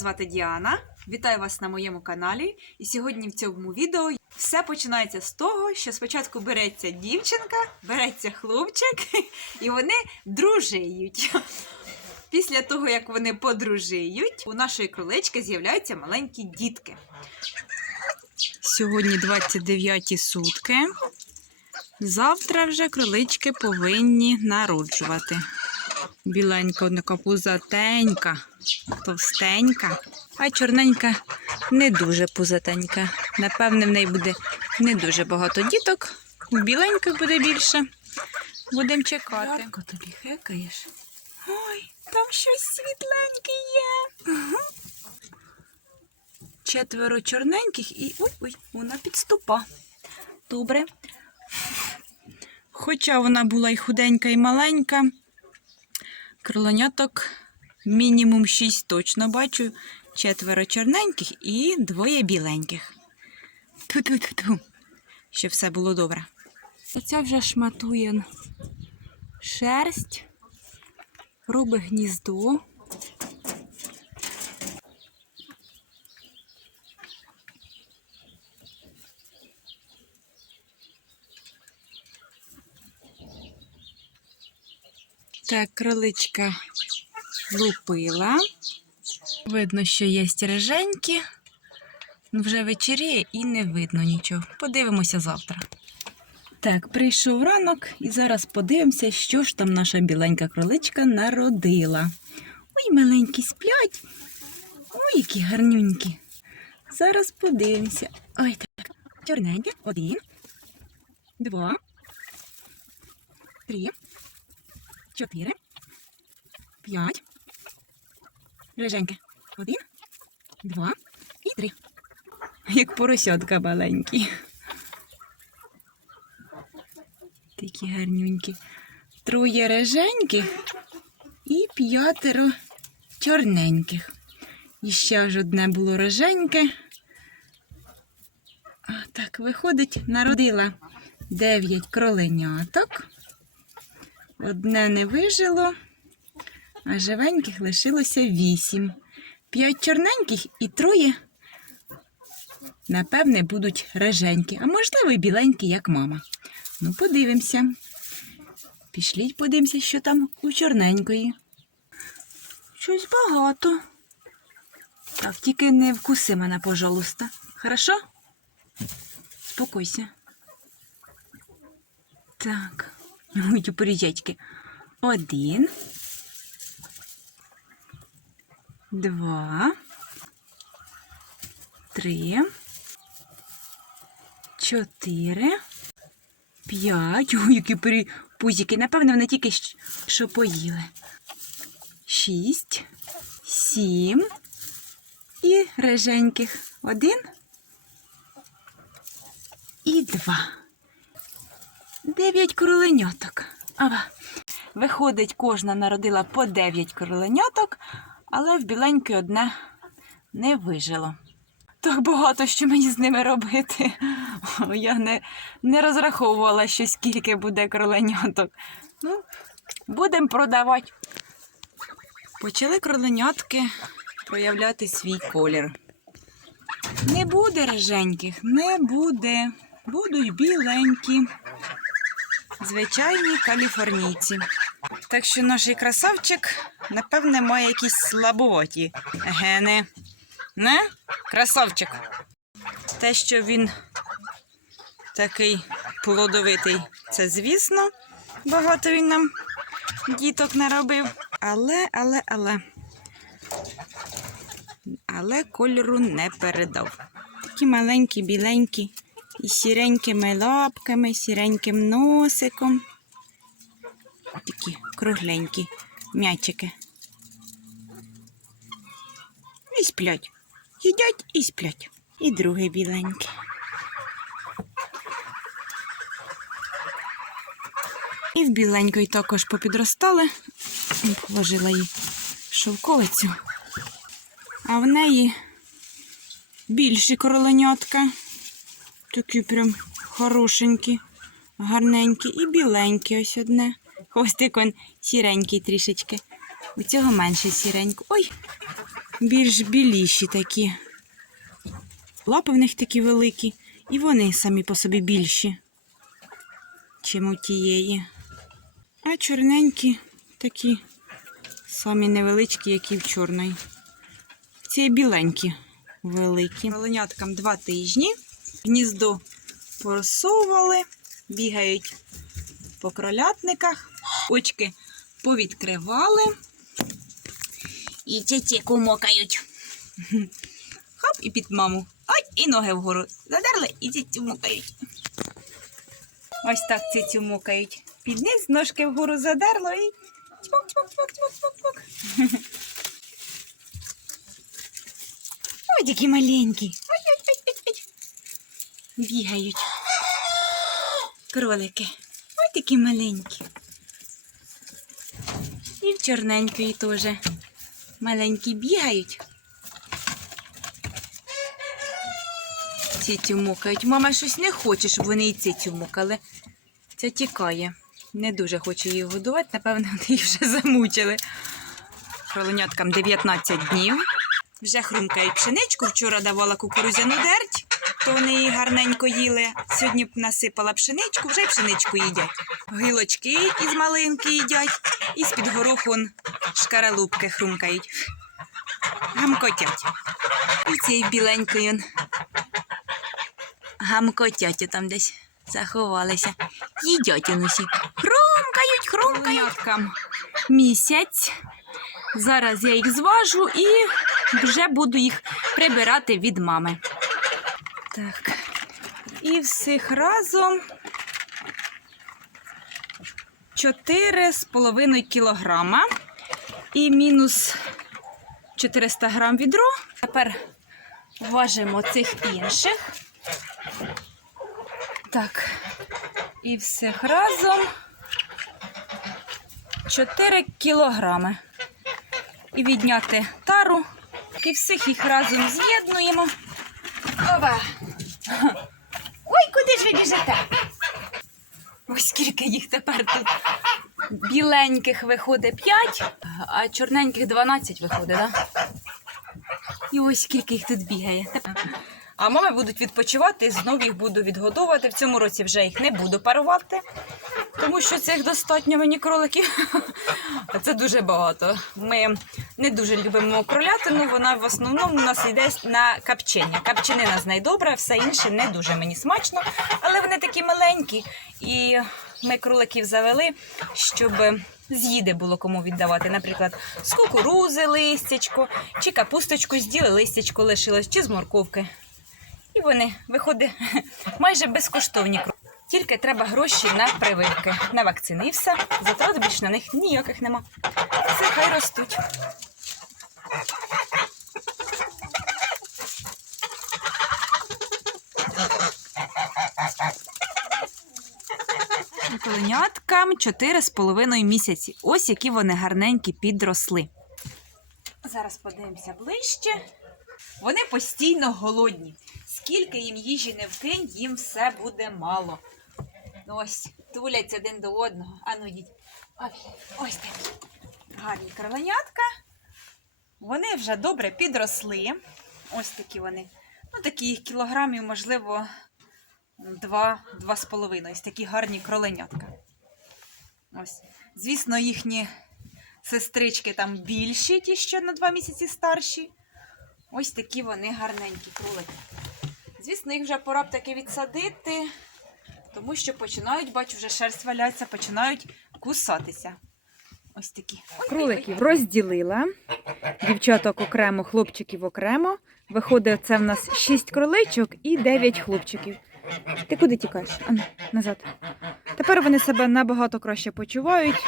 звати Діана. Вітаю вас на моєму каналі. І сьогодні в цьому відео все починається з того, що спочатку береться дівчинка, береться хлопчик, і вони дружиють. Після того, як вони подружиють, у нашої кролички з'являються маленькі дітки. Сьогодні 29 сутки. Завтра вже кролички повинні народжувати. Біленька така пузатенька, товстенька, а чорненька не дуже пузатенька. Напевне, в неї буде не дуже багато діток. У біленької буде більше. Будемо чекати. Ярко тобі хекаєш. Ой, там щось світленьке є. Четверо чорненьких і. Ой-ой, вона підступа. Добре. Хоча вона була і худенька, і маленька. Кролоняток мінімум шість точно бачу. Четверо чорненьких і двоє біленьких. Ту-ту-ту-ту. Щоб все було добре. Оця вже шматує шерсть, робить гніздо. Так, кроличка лупила. Видно, що є реженькі. Ну, Вже вечеріє і не видно нічого. Подивимося завтра. Так, прийшов ранок, і зараз подивимося, що ж там наша біленька кроличка народила. Ой, маленькі сплять. Ой, які гарнюнькі. Зараз подивимося. Ой, так. Чорненьке. Один, два, три, чотири, п'ять. Риженьке. Один, два і три. Як поросятка маленькі. Такі гарнюнькі. Троє реженьких і п'ятеро чорненьких. І ще аж одне було роженьке. А так, виходить, народила дев'ять кроленяток. Одне не вижило, а живеньких лишилося вісім. П'ять чорненьких і троє, напевне, будуть реженькі, а можливо, і біленькі, як мама. Ну, подивимося. Пішліть, подивимося, що там у чорненької. Щось багато. Так, тільки не вкуси мене, пожалуйста. Хорошо? Спокойся. Так. Ой, поріжечки. Один. Два. Три. Чотири. П'ять. Ой, які пирі- пузики. Напевно, вони тільки що поїли. Шість. Сім. І реженьких. Один. І два. Дев'ять короленяток. Ава. Виходить, кожна народила по дев'ять короленяток, але в біленької одне не вижило. Так багато що мені з ними робити. Я не, не розраховувала, що скільки буде кроленяток. Ну, будемо продавати. Почали кроленятки проявляти свій колір. Не буде реженьких, не буде. Будуть біленькі звичайні каліфорнійці. Так що наш красавчик, напевне, має якісь слабоваті гени. Не? Красавчик. Те, що він такий плодовитий, це звісно. Багато він нам діток наробив. Але, але, але. Але кольору не передав. Такі маленькі, біленькі, із сіренькими лапками, сіреньким носиком. Такі кругленькі м'ячики. І сплять. Їдять і сплять. І другий біленький. І в біленької також попідростали. Положила їй шовковицю. А в неї більші короленятка. Такі прям хорошенькі, гарненькі і біленькі ось одне. Хвостик он сіренький трішечки. У цього менше сіренько. Ой, більш біліші такі. Лапи в них такі великі, і вони самі по собі більші, чим у тієї. А чорненькі такі самі невеличкі, як і в чорної. Ці біленькі великі. Оленяткам два тижні. Гніздо порозсовували, бігають по кролятниках, очки повідкривали. І тітєку мокають. Хоп, і під маму. Ой, і ноги вгору. Задерли і цицю мукають. Ось так цицю мукають. Під низ ножки вгору задерло і чпок, чпок, чпок, чпок, чпок, чпок. Ой, такі маленькі. Ой, ой, ой, ой, ой. Бігають. Кролики. Ой, такі маленькі. І в чорненької теж. Маленькі бігають. Цицю мукають. Мама щось не хоче, щоб вони і цицю мукали. Ця тікає. Не дуже хоче її годувати, напевно, вони її вже замучили. Кроленяткам 19 днів. Вже хрумкають пшеничку. Вчора давала кукурузяну дерть, то вони її гарненько їли. Сьогодні насипала пшеничку, вже й пшеничку їдять. Гілочки із малинки їдять, і з-під гороху шкаралупки хрумкають. Гамкотять. І цією біленькою Гамкотять там десь заховалися. Їдять усі. Хрумкають, хрумкають. Місяць. Зараз я їх зважу і вже буду їх прибирати від мами. Так. І всіх разом 4,5 кілограма. І мінус 400 грам відро. Тепер важимо цих інших. Так. І всіх разом 4 кілограми. І відняти тару. І всіх їх разом з'єднуємо. Ова! Ой, куди ж ви біжите? Ось скільки їх тепер тут. Біленьких виходить 5, а чорненьких 12 виходить, так? І ось скільки їх тут бігає. А мами будуть відпочивати, знов їх буду відгодовувати. В цьому році вже їх не буду парувати, тому що цих достатньо мені кроликів. Це дуже багато. Ми не дуже любимо кролятину, вона в основному у нас йде на капчення. Капченина з неї добра, все інше не дуже мені смачно, але вони такі маленькі. І ми кроликів завели, щоб з'їди було кому віддавати. Наприклад, з кукурузи листячко, чи капусточку з'їли, листячко лишилось, чи з морковки. І вони виходить майже безкоштовні. Тільки треба гроші на прививки, на вакцини. І все. Затрат більш на них ніяких нема. Все, хай ростуть. Коленяткам 4,5 місяці. Ось які вони гарненькі підросли. Зараз подивимося ближче. Вони постійно голодні. Скільки їм їжі не вкинь, їм все буде мало. Ну ось, туляться один до одного. А ну йдіть. Ой, ось такі гарні кроленятка. Вони вже добре підросли. Ось такі вони. Ну, такі їх кілограмів, можливо, два, два з половиною. Ось такі гарні кроленятка. Ось. Звісно, їхні сестрички там більші, ті, що на два місяці старші. Ось такі вони гарненькі кролики. Звісно, їх вже пора б таки відсадити, тому що починають, бачу, вже шерсть валяється, починають кусатися. Ось такі. Кроликів розділила. Дівчаток окремо, хлопчиків окремо. Виходить, це в нас 6 кроличок і 9 хлопчиків. Ти куди тікаєш? Ану, назад. Тепер вони себе набагато краще почувають,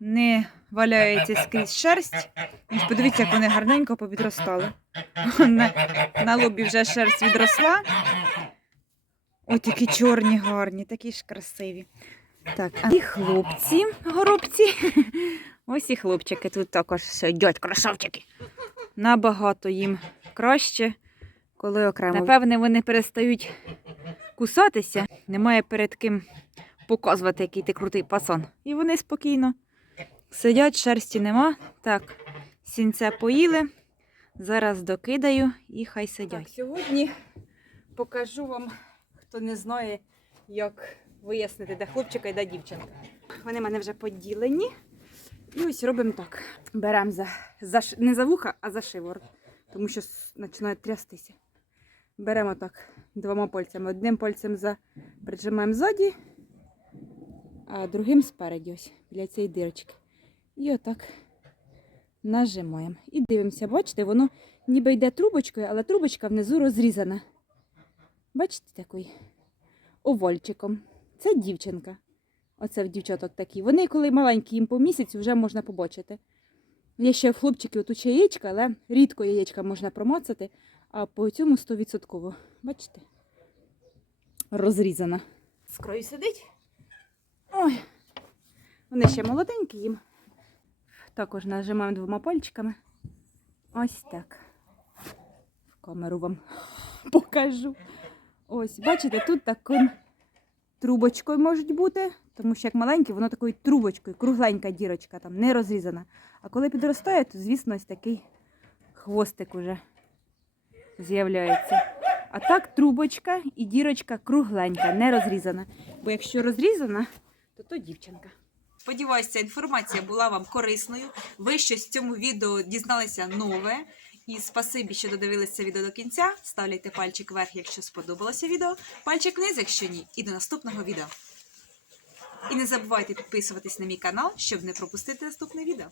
не валяється скрізь шерсть. І подивіться, як вони гарненько повідростали. На, на лобі вже шерсть відросла. Ой, такі чорні, гарні, такі ж красиві. Так, а і хлопці, горобці. Ось і хлопчики тут також сидять, красавчики. Набагато їм краще, коли окремо. Напевне, вони перестають кусатися, немає перед ким показувати, який ти крутий пасан. І вони спокійно сидять, шерсті нема. Так, сінце поїли, Зараз докидаю і хай сидять. Так, сьогодні покажу вам, хто не знає, як вияснити, де хлопчика і де дівчинка. Вони в мене вже поділені. І ось робимо так. Беремо за, за не за вуха, а за шиворот, тому що починає трястися. Беремо так двома пальцями. Одним пальцем за прижимаємо ззаді, а другим спереді, ось біля цієї дирочки. І отак нажимаємо. І дивимося, бачите, воно ніби йде трубочкою, але трубочка внизу розрізана. Бачите, такий овольчиком. Це дівчинка. Оце в дівчаток такі. Вони, коли маленькі, їм по місяцю, вже можна побачити. Є ще в хлопчиків тут яєчка, але рідко яєчка можна промацати, а по цьому 100%. Бачите? Розрізана. З краю сидить. Ой. Вони ще молоденькі їм. Також нажимаємо двома пальчиками. Ось так. В камеру вам покажу. Ось, бачите, тут таким трубочкою можуть бути, тому що як маленькі, воно такою трубочкою, кругленька дірочка там, не розрізана. А коли підростає, то, звісно, ось такий хвостик уже з'являється. А так трубочка і дірочка кругленька, не розрізана. Бо якщо розрізана, то то дівчинка. Сподіваюся, інформація була вам корисною. Ви щось в цьому відео дізналися нове. І спасибі, що додивилися це відео до кінця. Ставляйте пальчик вверх, якщо сподобалося відео. Пальчик вниз, якщо ні. І до наступного відео. І не забувайте підписуватись на мій канал, щоб не пропустити наступне відео.